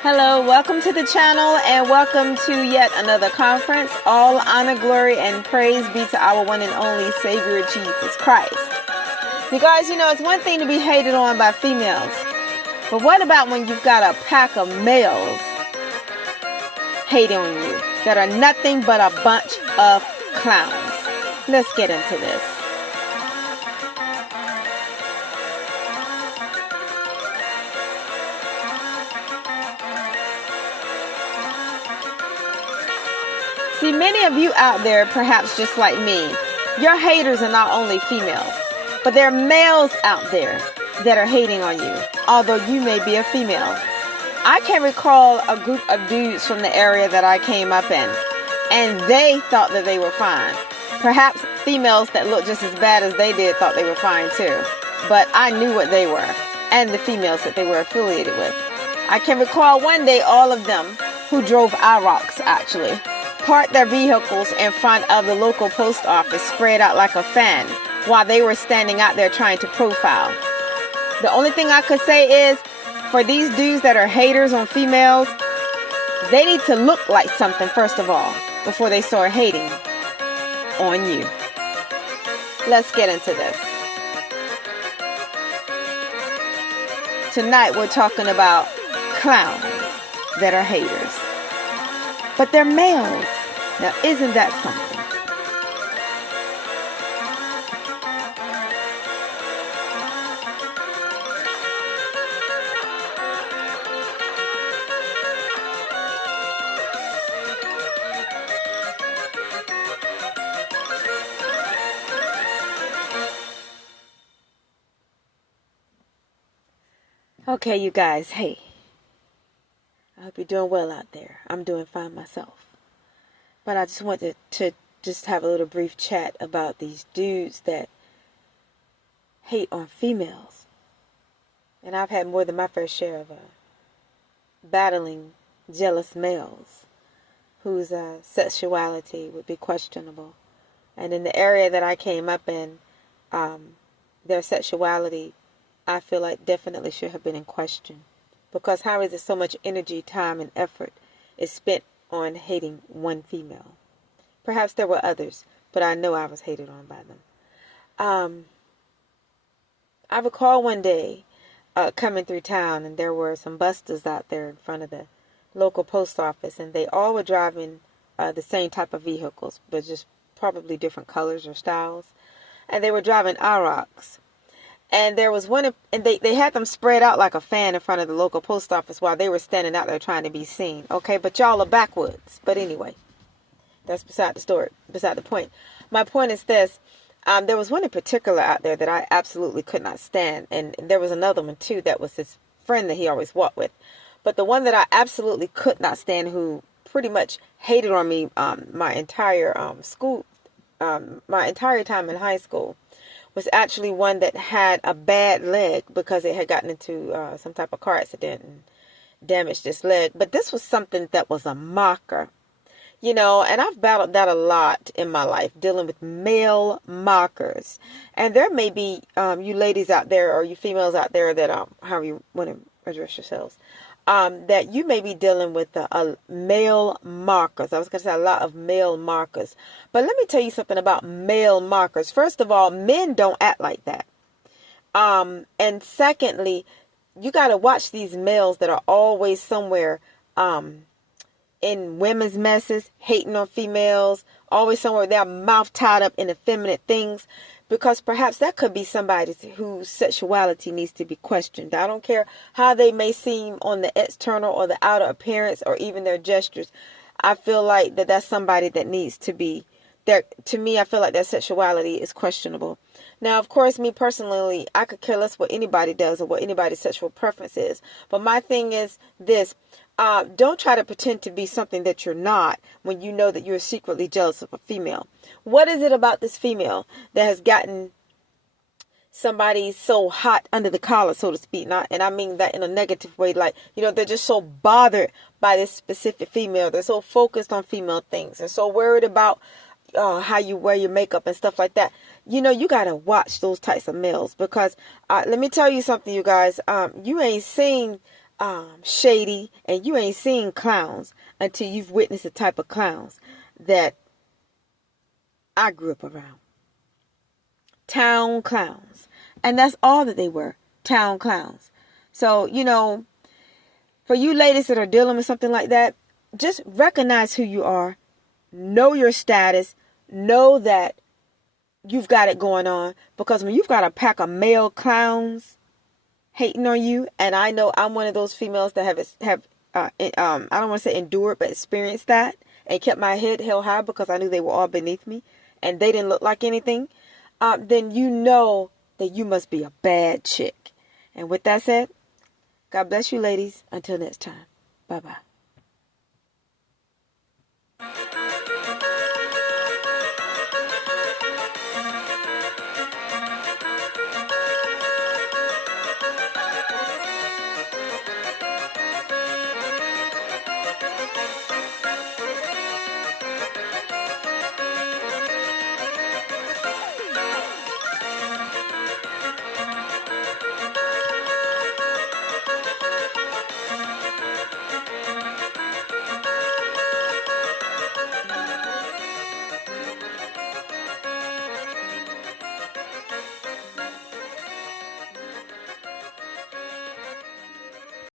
Hello, welcome to the channel and welcome to yet another conference. All honor, glory, and praise be to our one and only Savior, Jesus Christ. You guys, it's one thing to be hated on by females, but what about when you've got a pack of males hating on you that are nothing but a bunch of clowns? Let's get into this. See, many of you out there, perhaps just like me, your haters are not only females, but there are males out there that are hating on you, although you may be a female. I can recall a group of dudes from the area that I came up in, and they thought that they were fine. Perhaps females that looked just as bad as they did thought they were fine too, but I knew what they were, and the females that they were affiliated with. I can recall one day all of them who drove IROCs actually parked their vehicles in front of the local post office, spread out like a fan, while they were standing out there trying to profile. The only thing I could say is, for these dudes that are haters on females, they need to look like something first of all, before they start hating on you. Let's get into this. Tonight we're talking about clowns that are haters. But they're males. Now, isn't that something? Okay, you guys, hey. I hope you're doing well out there. I'm doing fine myself. But I just wanted to just have a little brief chat about these dudes that hate on females. And I've had more than my fair share of battling jealous males whose sexuality would be questionable. And in the area that I came up in, their sexuality, I feel like definitely should have been in question. Because how is it so much energy, time, and effort is spent on hating one female? Perhaps there were others, but I know I was hated on by them. I recall one day coming through town, and there were some busters out there in front of the local post office, and they all were driving the same type of vehicles, but just probably different colors or styles. And they were driving IROCs. And there was one, and they had them spread out like a fan in front of the local post office while they were standing out there trying to be seen. Okay, but y'all are backwoods. But anyway, that's beside the story, beside the point. My point is this. There was one in particular out there that I absolutely could not stand. And there was another one, too, that was his friend that he always walked with. But the one that I absolutely could not stand, who pretty much hated on me my entire my entire time in high school, was actually one that had a bad leg because it had gotten into some type of car accident and damaged its leg. But this was something that was a mocker, and I've battled that a lot in my life, dealing with male mockers. And there may be you ladies out there, or you females out there that, however you want to address yourselves, that you may be dealing with male markers. I was going to say a lot of male markers. But let me tell you something about male markers. First of all, men don't act like that. And secondly, you got to watch these males that are always somewhere in women's messes, hating on females, always somewhere with their mouth tied up in effeminate things. Because perhaps that could be somebody whose sexuality needs to be questioned. I don't care how they may seem on the external or the outer appearance or even their gestures. I feel like that's somebody that needs to be there. To me, I feel like their sexuality is questionable. Now, of course, me personally, I could care less what anybody does or what anybody's sexual preference is. But my thing is this. Don't try to pretend to be something that you're not when you know that you're secretly jealous of a female. What is it about this female that has gotten somebody so hot under the collar, so to speak? And I mean that in a negative way. Like, they're just so bothered by this specific female. They're so focused on female things. They're so worried about how you wear your makeup and stuff like that. You got to watch those types of males because let me tell you something, you guys. You ain't seen shady, and you ain't seen clowns until you've witnessed the type of clowns that I grew up around. Town clowns. And that's all that they were. Town clowns. So, for you ladies that are dealing with something like that, just recognize who you are. Know your status. Know that you've got it going on. Because when you've got a pack of male clowns hating on you, and I know I'm one of those females that have I don't want to say endured, but experienced that and kept my head held high because I knew they were all beneath me and they didn't look like anything, then you know that you must be a bad chick. And with that said, God bless you, ladies. Until next time. Bye-bye.